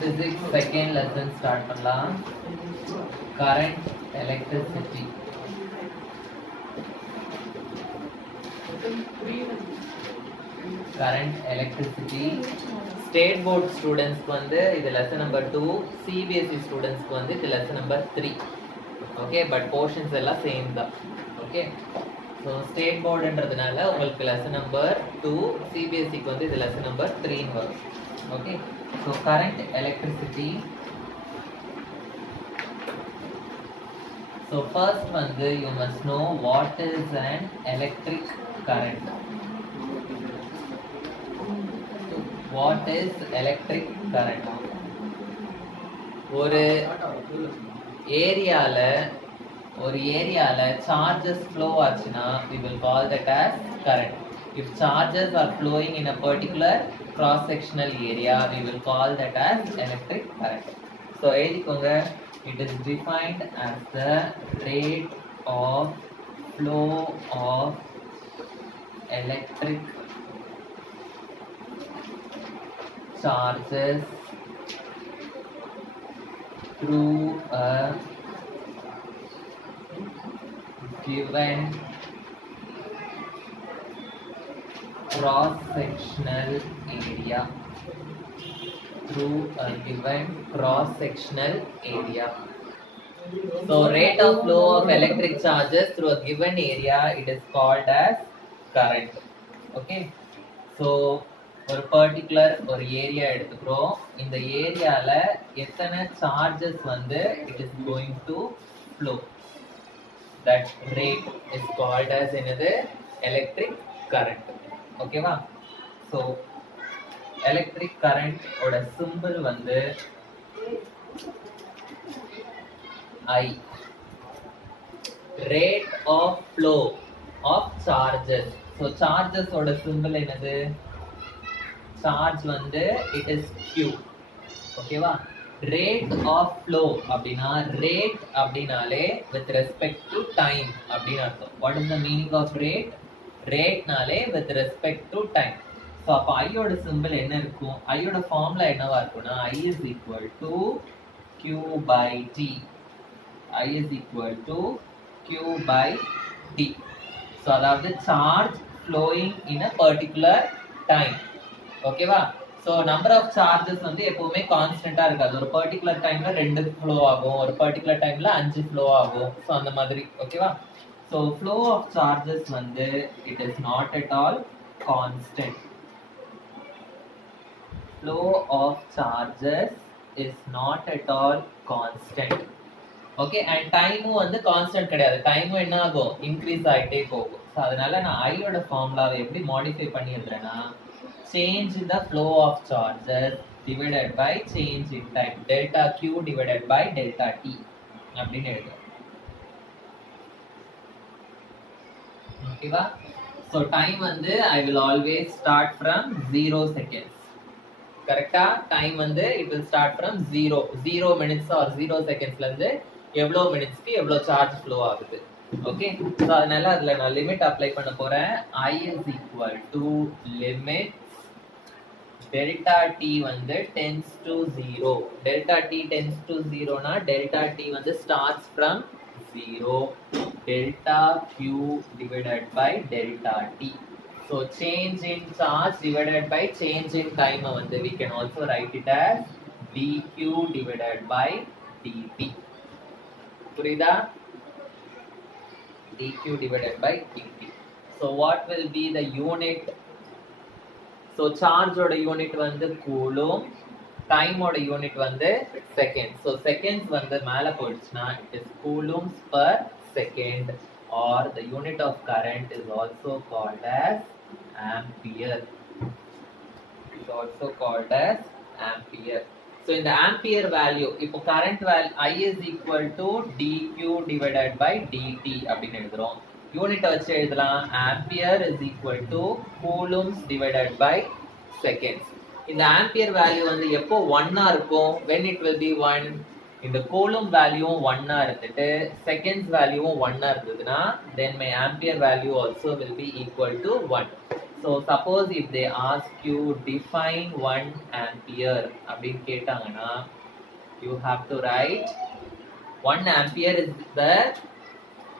physics second lesson start பண்ணலாம். Current, electricity. Current, electricity. State board students வந்து இது lesson number 2, CBSE students வந்து இது lesson number 3. Okay, but portions எல்லாம் same தான். Okay, so state board என்றதுனால உங்களுக்கு lesson number 2, CBSE க்கு வந்து இது lesson number 3 வரும். Okay, so current, electricity. So first வந்து you must know what is an electric current. What is electric current? ஒரு ஏரியால charges flow ஆச்சுனா we will call that as current. If charges are flowing in a particular cross sectional area we will call that as electric current. So எழுதிக்கோங்க, it is defined as the rate of flow of electric charges through a given cross-sectional area. Through a given cross-sectional area. So rate of flow of electric charges through a given area, it is called as current. Okay, so ஒரு particular ஒரு area எடுத்துக்கிறோம். இந்த ஏரியால எத்தனை charges வந்து it is going to flow, that rate is called as என்னது electric current. ஓகேவா? So electric current ஓட சிம்பிள் வந்து I. Rate of flow of charges. So charges ஓட சிம்பிள் என்னது? சார்ஜ் வந்து இட் இஸ் Q. ஓகேவா? ரேட் ஆஃப் ஃப்ளோ அப்படின்னா rate அப்படினாலே வித் ரெஸ்பெக்ட் டு டைம் அப்படின்னு அர்த்தம். What is the meaning of rate? ரேட்னாலே with respect to time. So அப்போ ஐயோட சிம்பிள் என்ன இருக்கும்? ஐயோட ஃபார்முலா என்னவா இருக்கும்னா I is equal to Q by T. I is equal to Q by T. So அதாவது charge flowing in a particular time. ஓகேவா? ஸோ நம்பர் ஆஃப் சார்ஜஸ் வந்து எப்பவுமே கான்ஸ்டன்டா இருக்காது. ஒரு பர்டிகுலர் டைம்ல 2 ஃப்ளோ ஆகும், ஒரு பர்டிகுலர் டைம்ல 5 ஃப்ளோ ஆகும். ஸோ அந்த மாதிரி. ஓகேவா? ஸோ ஃப்ளோ ஆஃப் சார்ஜஸ் வந்து it is not at all constant. Flow of charges is not at all constant. Okay, and டைமும் வந்து கான்ஸ்டன்ட் கிடையாது. டைமும் என்ன ஆகும்? இன்க்ரீஸ் ஆகிட்டே போகும். ஸோ அதனால நான் ஐயோட ஃபார்முலாவை எப்படி மாடிஃபை பண்ணி எழுதுறேன்னா change in the flow of charges divided by change in time, delta Q divided by delta T அப்படின்னு எழுதுறேன். ஓகேவா? so time வந்து I will always start from 0 seconds. கரெக்ட்டா? time வந்து it will start from 0 minutes or 0 seconds ல இருந்து எவ்வளவு மினிட்ஸ்க்கு எவ்வளவு சார்ஜ் ஃப்ளோ ஆகுது. ஓகே, so அதனால அதுல நான் லிமிட் அப்ளை பண்ண போறேன். I is equal to limit delta t வந்து tends to 0. delta t tends to 0 னா delta t வந்து starts from 0. delta q divided by delta t. So change in charge divided by change in time வந்து we can also write it as dq divided by dt. புரியுதா? dq divided by dt. So what will be the unit? So charge ஓட யூனிட் வந்து coulomb, time ஓட யூனிட் வந்து second. So seconds வந்து மேல போயிடுச்சுனா it is coulombs per second, or the unit of current is also called as ampere. It is also called as ampere. So in the ampere value, இப்போ current value I is equal to dq divided by dt அப்படின்னு எழுதுறோம். யூனிட்டை வச்சு எழுதலாம். Ampere is equal to coulombs divided by seconds. இந்த ampere value வந்து எப்போ 1 இருக்கும்? when it will be 1. இந்த கூலும் வேல்யூவும் 1 இருந்துட்டு செகண்ட்ஸ் வேல்யூவும் 1 இருந்ததுன்னா then my ampere value also will be equal to 1. So suppose if they ask you define 1 ampere அப்படின்னு கேட்டாங்கன்னா you have to write 1 ampere is the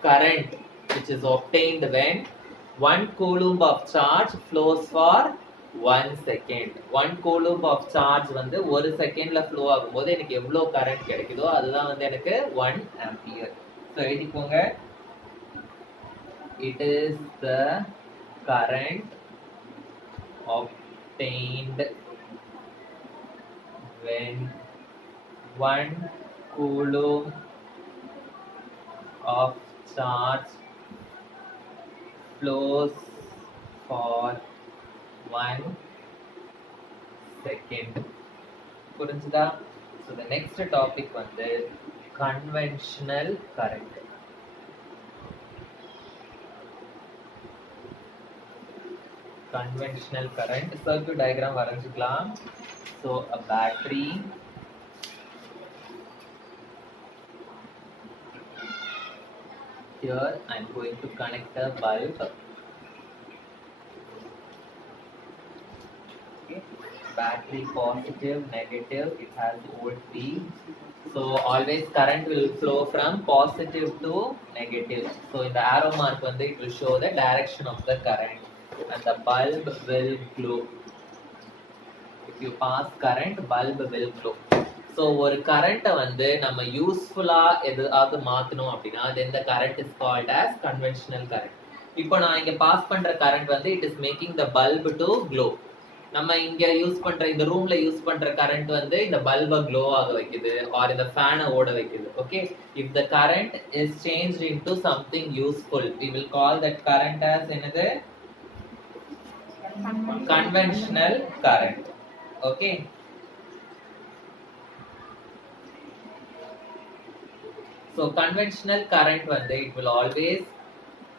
current which is obtained when 1 coulomb of charge flows for 1 second. 1 coulomb of charge வந்து ஒரு செகண்ட்ல ஃப்ளோ ஆகும்போது எனக்கு எவ்வளவு கரண்ட் கிடைக்குதோ அதுதான் வந்து எனக்கு 1 ampere. So எழுதிக்கோங்க, it is the current obtained when 1 coulomb of charge flows for 1 second. புரிஞ்சுதா? So the next topic வந்து conventional current. Conventional current circuit diagram வரைஞ்சுக்கலாம். So a battery, here I am going to connect a bulb. Okay. Battery positive, negative, it has volt V. So always current will flow from positive to negative. So in the arrow mark வந்து it will show the direction of the current and the bulb will glow. If you pass current, bulb will glow. So ஒரு கரண்ட்டை வந்து நம்ம யூஸ்ஃபுல்லா எதாவது மாத்தணும் அப்படின்னா then the current is called as conventional current. இப்போ நான் இங்க பாஸ் பண்ற கரண்ட் வந்து it is making the bulb to glow. நம்ம இங்க யூஸ் பண்ற இந்த ரூம்ல யூஸ் பண்ற கரண்ட் வந்து இந்த பல்பை க்ளோ ஆக வைக்குது ஆர் இந்த ஃபேனை ஓட வைக்குது. Okay, if the current is changed into something useful, we will call that current as என்னது? Conventional current. Okay. So conventional current வந்து it will always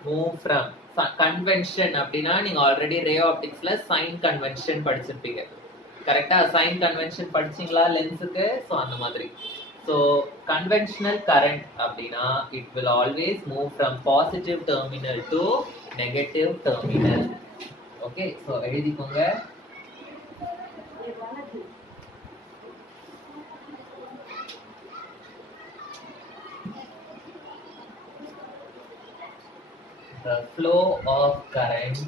move from convention அப்படின்னா நீங்க ஆல்ரெடி ரே ஆப்டிக்ஸ்ல சைன் கன்வென்ஷன் படிச்சிருப்பீங்க. கரெக்டா? Sign convention படிச்சீங்களா லென்ஸுக்கு? So அந்த மாதிரி. ஸோ கன்வென்ஷனல் கரண்ட் அப்படின்னா it will always move from positive terminal to negative terminal. Okay, so எழுதிக்கோங்க. The flow of current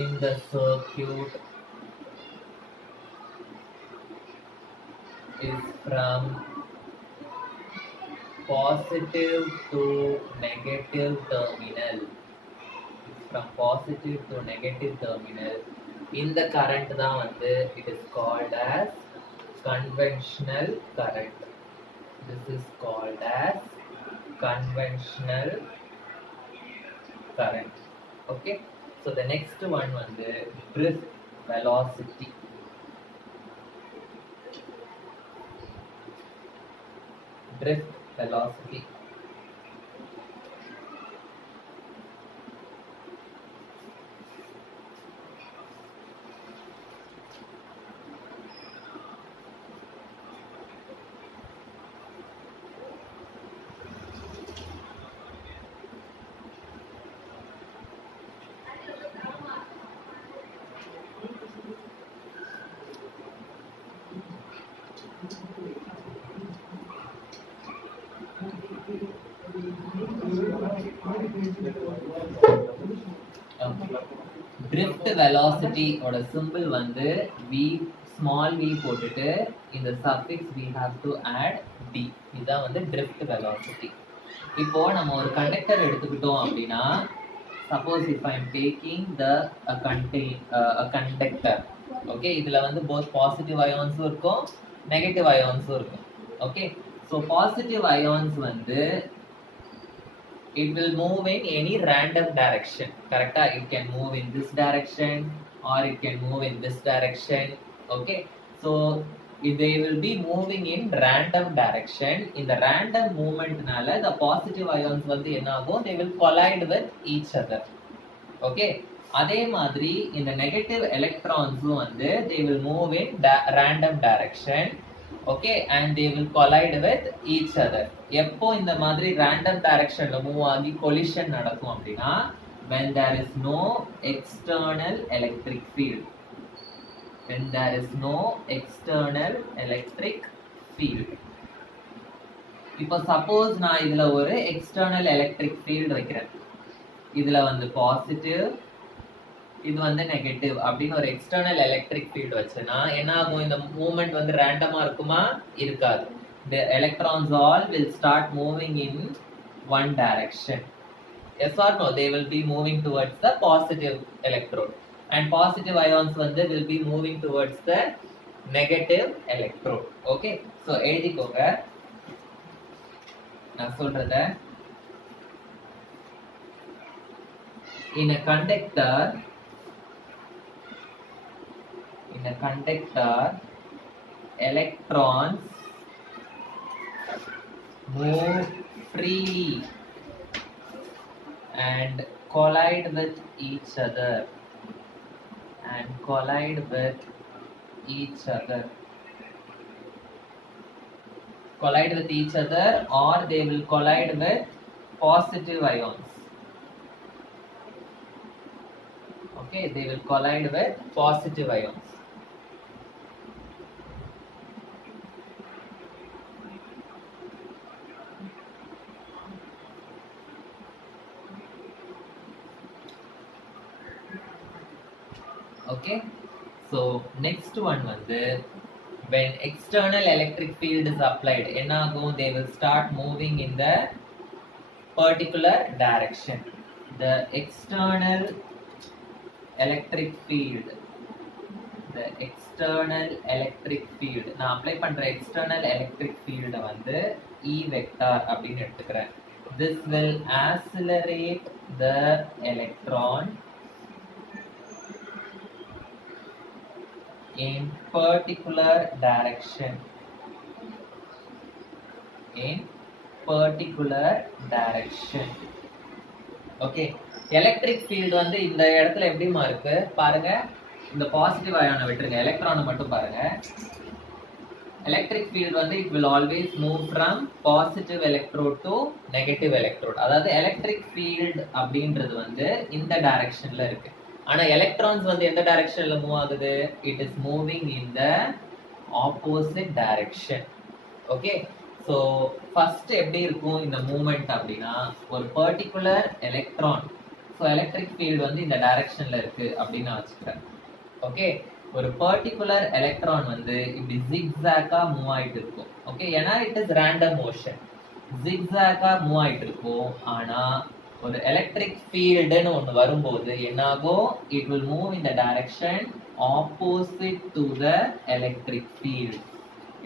in the circuit is from positive to negative terminal. From positive to negative terminal. In the current தான் வந்து it is called as conventional current. This is called as conventional current. Okay, so the next one வந்து drift velocity. Drift velocity. Drift velocity ஓட symbol வந்து v, small v போட்டுட்டு இந்த suffix we have to add d. இதான் வந்து drift velocity. இப்போ நம்ம ஒரு கண்டக்டர் எடுத்துக்கிட்டோம் அப்படின்னா suppose if I am taking a conductor, okay, இதுல வந்து both positive ions இருக்கும் negative ions இருக்கும். Okay, so positive ions வந்து it will move in any random direction. Correct? It can move in this direction or it can move in this direction. Okay, so if they will be moving in random direction, in the random movement nala the positive ions வந்து என்ன ஆகும்? They will collide with each other. Okay, அதே மாதிரி இந்த negative electrons வந்து they will move in random direction. Okay, and they will collide with each other. எப்போ இந்த மாதிரி ரேண்டம் டைரக்ஷன்ல மூவ் ஆகி கொலிஷன் நடக்கும் அப்படின்னா when there is no external electric field. When there is no external electric field. இப்போ சப்போஸ் நான் இதுல ஒரு எக்ஸ்டர்னல் எலக்ட்ரிக் ஃபீல்ட் வைக்கிறேன். இதுல வந்து பாசிட்டிவ், இது வந்து நெகட்டிவ் அப்படின்னு ஒரு எக்ஸ்டர்னல் எலக்ட்ரிக் ஃபீல்ட் வச்சேன்னா என்ன ஆகும்? இந்த மூவ்மெண்ட் வந்து ரேண்டமா இருக்குமா? இருக்காது. The electrons all will start moving in one direction. Yes or no? They will be moving towards the positive electrode, and positive ions வந்து will be moving towards the negative electrode. Okay, so எழுதிக்கோங்க நான் சொல்றத. In a conductor electrons move freely and collide with each other collide with each other, or they will collide with positive ions. Okay, they will collide with positive ions. Okay, so next one வந்து when external electric field is applied என்ன ஆகும்? They will start moving in the particular direction. The external electric field நான் அப்ளை பண்ற external electric field வந்து E vector அப்படின்னு எடுத்துக்கிறேன். This will accelerate the electron in particular direction. Okay, electric field வந்து இந்த இடத்துல எப்படிமா இருக்கு பாருங்க. இந்த பாசிட்டிவ் அயானை விட்டுருங்க, எலக்ட்ரானை மட்டும் பாருங்க. எலக்ட்ரிக் ஃபீல்ட் வந்து it will always move from positive electrode to negative electrode. அதாவது எலக்ட்ரிக் ஃபீல்ட் அப்படின்றது வந்து இந்த டைரக்ஷன்ல இருக்கு. ஆனா எலக்ட்ரான்ஸ் வந்து எந்த டைரக்ஷன்ல மூவ் ஆகுது? It is moving in the opposite direction. Okay, so first எப்படி இருக்கும் இந்த மூவ்மெண்ட் அப்படின்னா, ஒரு particular electron, so electric field வந்து இந்த டைரக்ஷன்ல இருக்கு அப்படின்னு நான் வச்சுக்கிறேன். ஓகே, ஒரு பர்டிகுலர் எலக்ட்ரான் வந்து இப்படி ஜிக்ஸாக்கா மூவ் ஆயிட்டு இருக்கும். ஓகே, ஏன்னா இட் இஸ் ரேண்டம் மோஷன், ஜிக்ஸாக்கா மூவ் ஆயிட்டு இருக்கும். ஆனா ஒரு எலக்ட்ரிக் ஃபீல்டுன்னு ஒன்று வரும்போது என்னாகும்? It will move in the direction opposite to the electric field.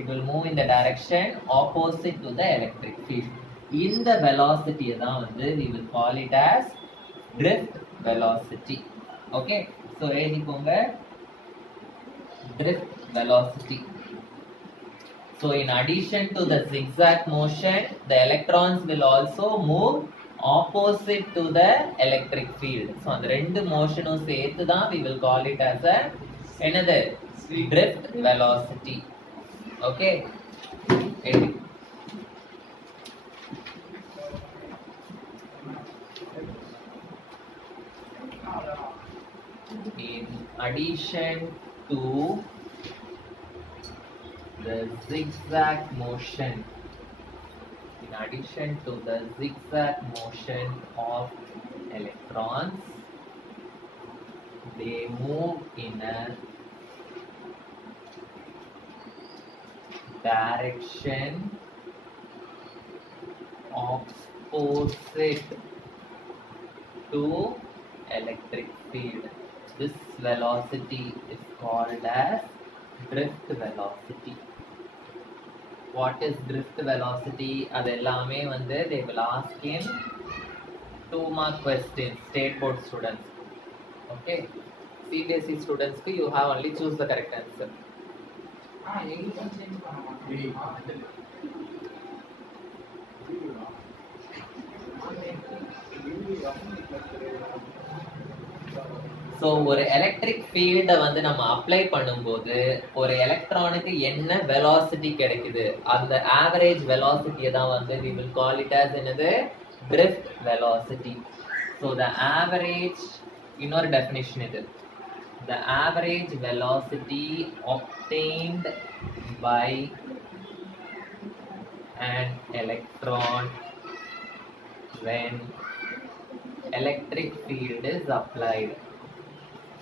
It will move in the direction opposite to the electric field. இந்த velocity தான் வந்து we will call it as drift velocity. Okay, so எழுதிக்கோங்க drift velocity. So in addition to the zigzag motion, the electrons will also move opposite to the electric field. So அந்த ரெண்டு மோஷனும் சேர்த்து தான் we will call it as a என்னது? drift velocity. Okay, in addition to the zigzag motion, of electrons, they move in a direction opposite to electric field. This velocity is called as drift velocity. What is drift velocity? அதெல்லாமே வந்து they will ask in 2 mark questions, state board students. Okay, CBSE students ku you have only choose the correct answer. So ஒரு எலக்ட்ரிக் ஃபீல்டை வந்து நம்ம அப்ளை பண்ணும்போது ஒரு எலக்ட்ரானுக்கு என்ன வெலாசிட்டி கிடைக்குது, அந்த ஆவரேஜ் வெலாசிட்டியை தான் வந்து we will call it as என்னது, drift velocity. So the average, இன்னொரு டெஃபினிஷன் இது, the average velocity obtained by an electron when electric field is applied.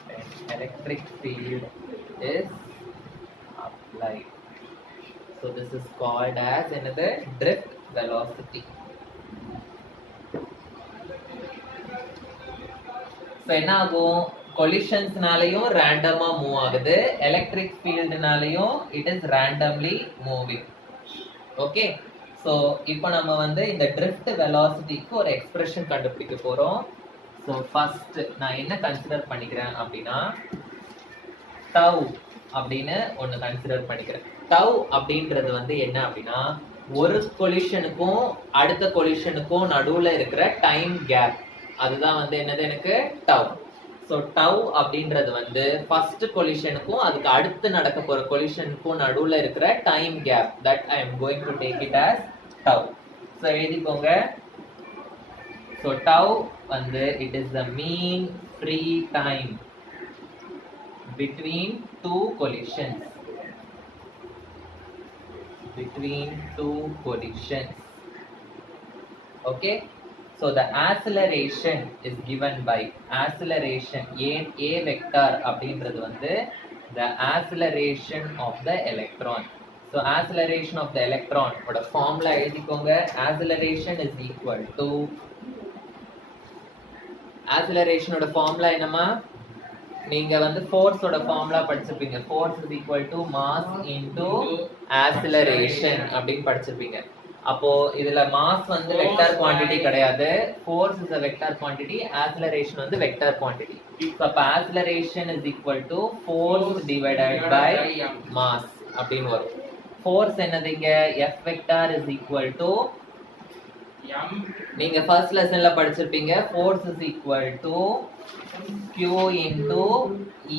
When electric field is applied. So this is called as another drift velocity. So என்ன ஆகும், collisions-னாலயும் randomly move ஆகுது, electric field-னாலயும் it is randomly moving. Okay, so இப்போ நம்ம வந்து இந்த drift velocity-க்கு ஒரு expression கண்டுபிடிக்க போறோம். So first நான் என்ன கன்சிடர் பண்ணிக்கிறேன் அப்படின்னா tau அப்படின்னு ஒன்னு கன்சிடர் பண்ணிக்கிறேன். tau அப்படின்றது வந்து என்ன அப்படின்னா ஒரு கொலிஷனுக்கும் அடுத்த கொலிஷனுக்கும் நடுவுல இருக்கிற டைம் கேப், அதுதான் வந்து என்னது எனக்கு tau. ஸோ tau அப்படின்றது வந்து ஃபர்ஸ்ட் கொலிஷனுக்கும் அதுக்கு அடுத்து நடக்க போற கொலிஷனுக்கும் நடுவுல இருக்கிற time gap, that I am going to take it as tau. So எழுதிக்கோங்க. ஸோ tau வந்து it is the mean free time between two collisions. Between two collisions. Okay. So the acceleration is given by acceleration a vector அப்படின்றது வந்து the acceleration of the electron. So acceleration of the electron ஓட ஃபார்முலா எழுதிக்கோங்க. acceleration is equal to, acceleration ஓட ஃபார்முலா என்னமா, நீங்க வந்து force ஓட ஃபார்முலா படிச்சிருப்பீங்க. force is equal to mass into acceleration அப்படின்னு படிச்சிருப்பீங்க. அப்போ இதுல மாஸ் வந்து வெக்டார் குவாண்டிட்டி கிடையாது, force is a vector quantity, acceleration வந்து வெக்டார் குவாண்டிட்டி. சோ அப்ப acceleration is equal to force divided by mass அப்படின்னு வரும். ஃபோர்ஸ் என்னதுங்க, F vector is equal to m, நீங்க ஃபர்ஸ்ட் லெசன்ல படிச்சிருப்பீங்க, force is equal to Q into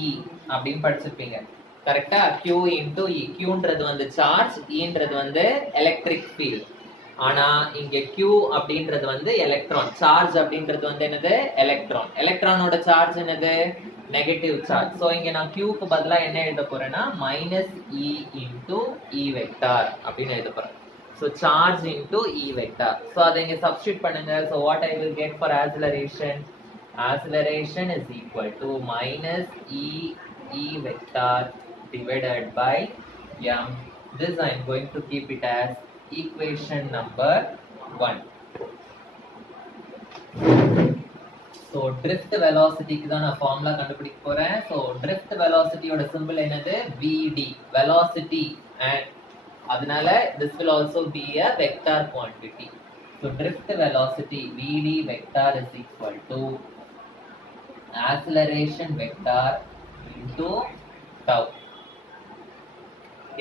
E அப்படின்னு படிச்சிருப்பீங்க. கரெக்டா, Q into E. Qன்றது வந்து சார்ஜ், Eன்றது வந்து எலக்ட்ரிக் ஃபீல்ட். ஆனா இங்க Q அப்படின்றது வந்து எலக்ட்ரான், சார்ஜ் அப்படின்றது வந்து என்னது, எலக்ட்ரான். எலக்ட்ரானோட சார்ஜ் என்னது, நெகட்டிவ் சார்ஜ். சோ இங்க நான் Q க்கு பதிலா என்ன எழுத போறேன்னா -E into E வெக்டார் அப்படின்னு எழுத போறேன். So charge into E vector. So அதை இங்க substitute பண்ணுங்க. So what I will get for acceleration? Acceleration is equal to -E vector divided by m. This I am going to keep it as equation number 1. So drift velocity க்கு தான் நான் ஃபார்முலா கண்டுபிடிக்க போறேன். So drift velocity ஓட சிம்பல் என்னது, vd, velocity, and அதனால this will also be a vector quantity. So drift velocity vd vector is equal to acceleration vector into tau.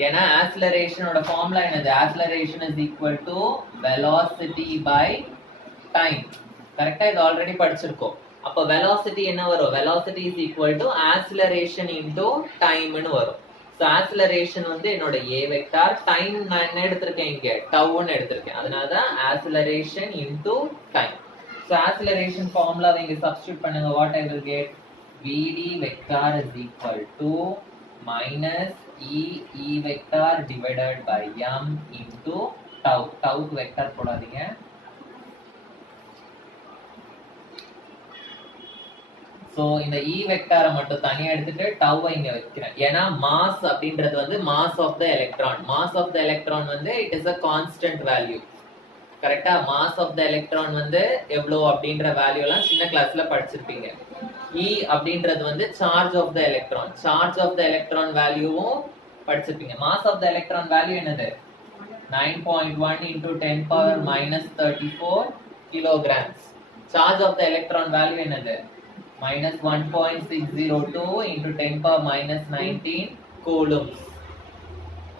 ஏன்னா acceleration ஓட ஃபார்முலா என்னது, acceleration is equal to velocity by time. கரெக்ட்டா, இது ஆல்ரெடி படிச்சிருக்கோம். அப்ப velocity என்ன வரும், velocity is equal to acceleration into time ன்னு வரும். So acceleration வந்து என்னோட a vector, time நான் என்ன எடுத்திருக்கேன் இங்க, tau ன்னு எடுத்திருக்கேன். அதனால தான் acceleration into time. So acceleration formula இங்க substitute பண்ணுங்க. What I will get, vd vector is equal to -E vector divided by m into tau. tau க்கு vector போடாதீங்க. சோ இந்த E வெக்டாரை மட்டும் தனியா எடுத்துட்டு டவ் இங்க வைக்கிறேன். ஏன்னா மாஸ் அப்படின்றது வந்து mass of the electron. Mass of the electron வந்து it is a constant value. கரெக்ட்டா, மாஸ் ஆஃப் த எலக்ட்ரான் வந்து எவ்வளவு அப்படின்ற வேல்யூ எல்லாம் சின்ன கிளாஸ்ல படிச்சிருப்பீங்க. E அப்படின்றது வந்து charge of the electron. Charge of the electron வேல்யூவும் படிச்சிருப்பீங்க. Mass of the electron value என்னது, 9.1 into 10 power minus 34 kilograms. Charge of the electron value என்னது, minus 1.602 into 10 power minus 19 coulombs.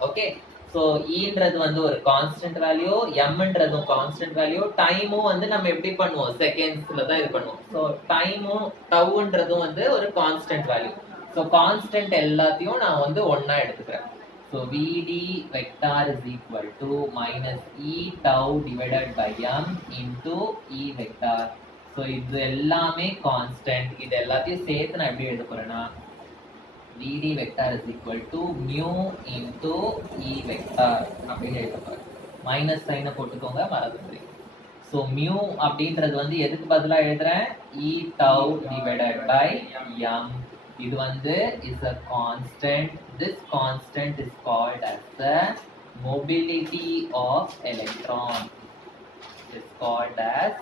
Okay, so ஈன்றது வந்து ஒரு கான்ஸ்டன்ட் வேல்யூ, எம்ன்றதும் கான்ஸ்டன்ட் வேல்யூ, டைமும் வந்து நம்ம எப்படி பண்ணுவோம் செகண்ட்ஸ்ல தான் இது பண்ணுவோம். ஸோ டைமும் டவுன்றதும் வந்து ஒரு கான்ஸ்டன்ட் வேல்யூ. ஸோ கான்ஸ்டன்ட் எல்லாத்தையும் நான் வந்து ஒண்ணா எடுத்துக்கிறேன். So vd vector is equal to minus e tau divided by m into e vector. So இது எல்லாமே கான்ஸ்டன்ட். இது எல்லாத்தையும் சேர்த்து நான் எப்படி எழுத போறேன்னா vd vector is equal to mu into e vector அப்படின்னு எழுதப்போம். மைனஸ் சைனை போட்டுக்கோங்க மறந்துடுறீங்க. ஸோ மியூ அப்படின்றது வந்து எதுக்கு பதிலாக எழுதுறேன் e tau divided by m. இது வந்து is a constant. This constant is called as the mobility of electron. It is called as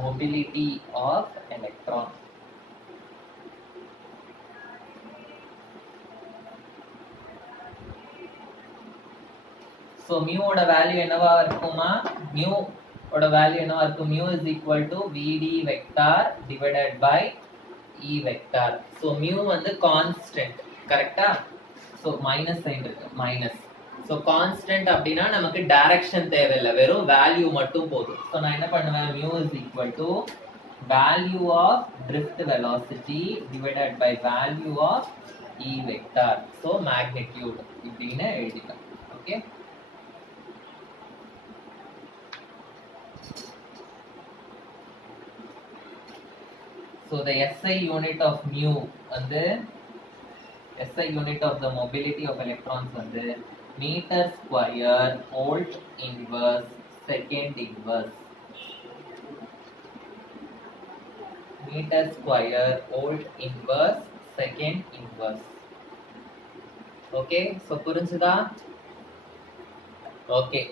mobility of electron. So mu ஓட வேல்யூ என்னவா இருக்குமா? mu ஓட வேல்யூ என்னவா இருக்கும்? mu is equal to vd vector divided by e vector. So mu வந்து கான்ஸ்டன்ட், கரெக்ட்டா? So minus sign இருக்கு, minus. So constant அப்படினா நமக்கு டைரக்ஷன் தேவையில்லை, வெறும் வேல்யூ மட்டும் போதும். So நான் என்ன பண்ணுவேன்? mu is equal to value of drift velocity divided by value of e vector. So magnitude இப்படின்னு எழுதிக்கலாம். Okay? So the SI unit of mu வந்து SI unit of the mobility of electrons வந்து meter square volt inverse second inverse. Meter square volt inverse second inverse. Okay, so புரிஞ்சுதா? Okay,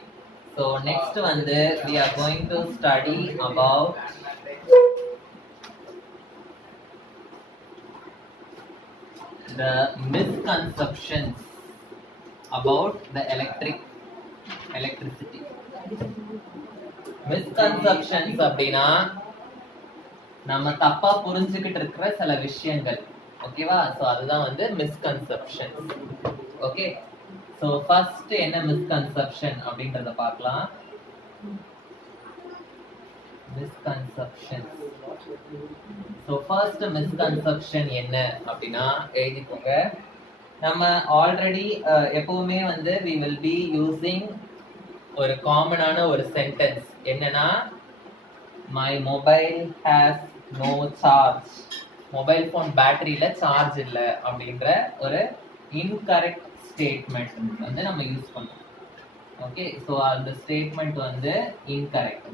so next வந்து we are going to study about the misconceptions about the electricity. Misconceptions அப்படினா நம்ம தப்பா புரிஞ்சுக்கிட்டு இருக்கிற சில விஷயங்கள், ஓகேவா? சோ அதுதான் வந்து misconceptions. ஓகே, சோ ஃபர்ஸ்ட் என்ன misconception அப்படின்றத பார்க்கலாம். misconceptions. So first misconception என்ன அப்படினா எழுதிக்கோங்க. நம்ம ஆல்ரெடி எப்பவுமே வந்து we will be using ஒரு காமனான ஒரு சென்டென்ஸ் என்னன்னா my mobile has no charge. Mobile phone பேட்டரியில சார்ஜ் இல்ல அப்படின்ற ஒரு இன்கரெக்ட் ஸ்டேட்மெண்ட் வந்து நம்ம யூஸ் பண்ணோம். ஓகே, சோ அந்த ஸ்டேட்மெண்ட் வந்து incorrect.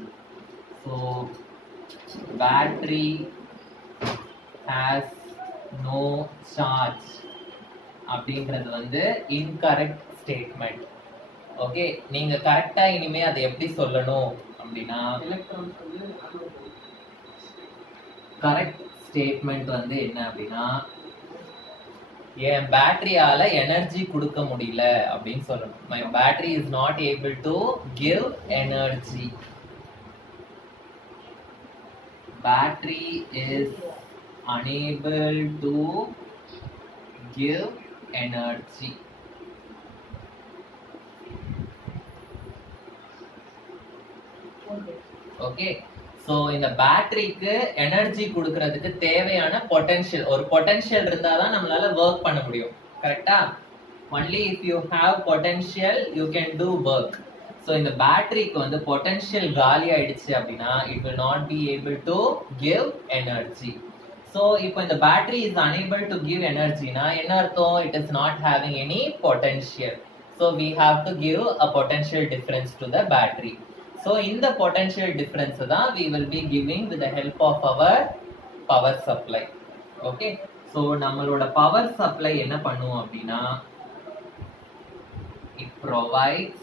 So battery has no charge அப்படின்றது வந்து incorrect statement. ஓகே, நீங்க கரெக்டா இனிமே அதை எப்படி சொல்லணும் அப்படின்னா கரெக்ட் ஸ்டேட்மெண்ட் வந்து என்ன அப்படின்னா என் பேட்டரியால எனர்ஜி கொடுக்க முடியல அப்படின்னு சொல்லணும். my battery is not able to give energy. Battery is unable to give energy. Okay, so இந்த பேட்டரிக்கு எனர்ஜி கொடுக்கிறதுக்கு தேவையான பொட்டன்ஷியல், ஒரு பொட்டன்ஷியல் இருந்தா தான் நம்மளால வர்க் பண்ண முடியும், கரெக்ட்டா? only if you have potential you can do work. So இந்த பேட்டரிக்கு வந்து பொட்டன்ஷியல் காலி ஆயிடுச்சு அப்படின்னா it will not be able to give energy. So இப்போ இந்த battery is unable to give energy னா என்ன அர்த்தம்? it is not having any potential. So we have to give a potential difference to the battery. So இந்த potential difference தான் we will be giving with the help of our power supply. Okay, so நம்மளோட power supply என்ன பண்ணும் அப்படின்னா it provides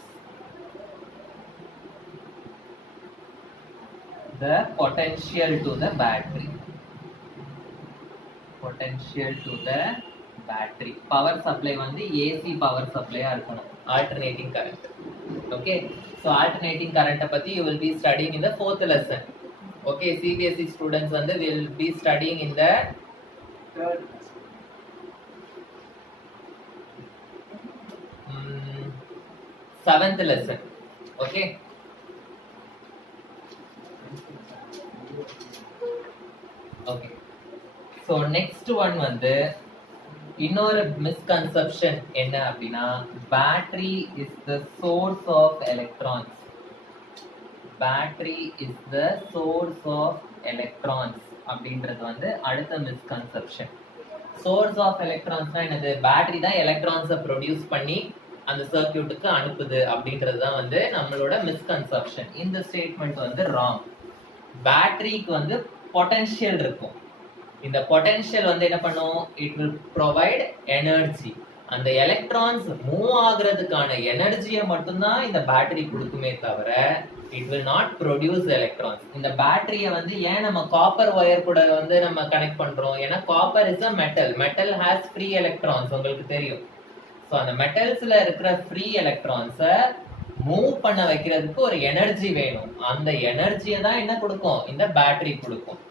the potential to the battery. Potential to the battery. Power supply வந்து AC power supply ஆ இருக்கணும், alternating current. Okay, so alternating current பத்தி you will be studying in the 4th lesson. Okay, CBSE students வந்து will be studying in the 3rd lesson. 7th lesson. Okay. Okay. So next one வந்து இன்னொரு மிஸ்கன்செப்ஷன் என்ன அப்படின்னா battery is the source of electrons. Battery is the source of electrons அப்படின்றது வந்து அடுத்த misconception. Source of எலக்ட்ரான்ஸ்னா என்னது? பேட்டரி தான் எலக்ட்ரான்ஸை ப்ரொடியூஸ் பண்ணி அந்த சர்க்யூட்டுக்கு அனுப்புது அப்படின்றது தான் வந்து நம்மளோட மிஸ்கன்செப்ஷன். இந்த ஸ்டேட்மெண்ட் வந்து ராங். பேட்டரிக்கு வந்து பொட்டன்ஷியல் இருக்கும். இந்த பொட்டன்ஷியல் வந்து என்ன பண்ணும்? It will provide energy. அந்த எலக்ட்ரான்ஸ் மூவ் ஆகுறதுக்கான எனர்ஜியை மட்டும்தான் இந்த பேட்டரி கொடுக்குமே தவிர it will not produce electrons. இந்த பேட்டரியை வந்து ஏன் நம்ம காப்பர் ஒயர் கூட வந்து நம்ம கனெக்ட் பண்றோம்? ஏன்னா copper is a metal. Metal has free electrons, உங்களுக்கு தெரியும். ஸோ அந்த மெட்டல்ஸ்ல இருக்கிற ஃப்ரீ எலக்ட்ரான்ஸை மூவ் பண்ண வைக்கிறதுக்கு ஒரு எனர்ஜி வேணும். அந்த எனர்ஜியை தான் என்ன கொடுக்கும்? இந்த பேட்டரி கொடுக்கும்.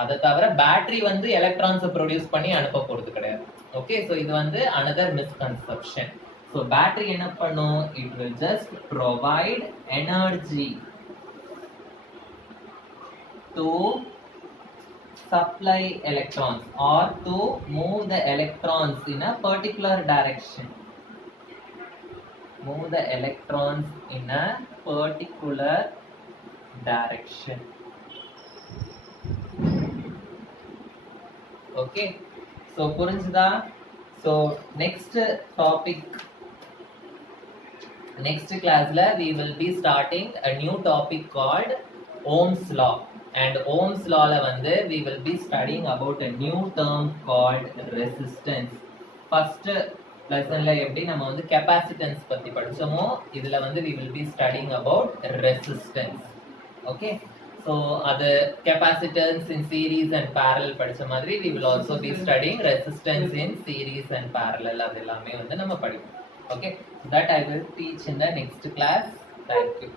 அதை தவிர பேட்டரி வந்து எலக்ட்ரான்ஸை ப்ரொடியூஸ் பண்ணி அனுப்ப போறது கிடையாது. ஓகே, ஸோ இது வந்து அனதர் மிஸ்கன்செப்ஷன். ஸோ பேட்டரி என்ன பண்ணும்? It will just provide energy to supply electrons or to move the electrons in a particular direction. Move the electrons in a particular direction. Okay, so புரிஞ்சுதா? So next topic, next classல we will be starting a new topic called Ohm's law. And Ohm's law la வந்து we will be studying about a new term called resistance. First lesson la எப்படி நம்ம வந்து capacitance பத்தி படிச்சோமோ இதுல வந்து we will be studying about resistance. Okay, so அது capacitance in series and parallel படிச்ச மாதிரி we will also be studying resistance in series and parallel. அது எல்லாமே வந்து நம்ம படிப்போம். Okay, that I will teach in the next class. Thank you.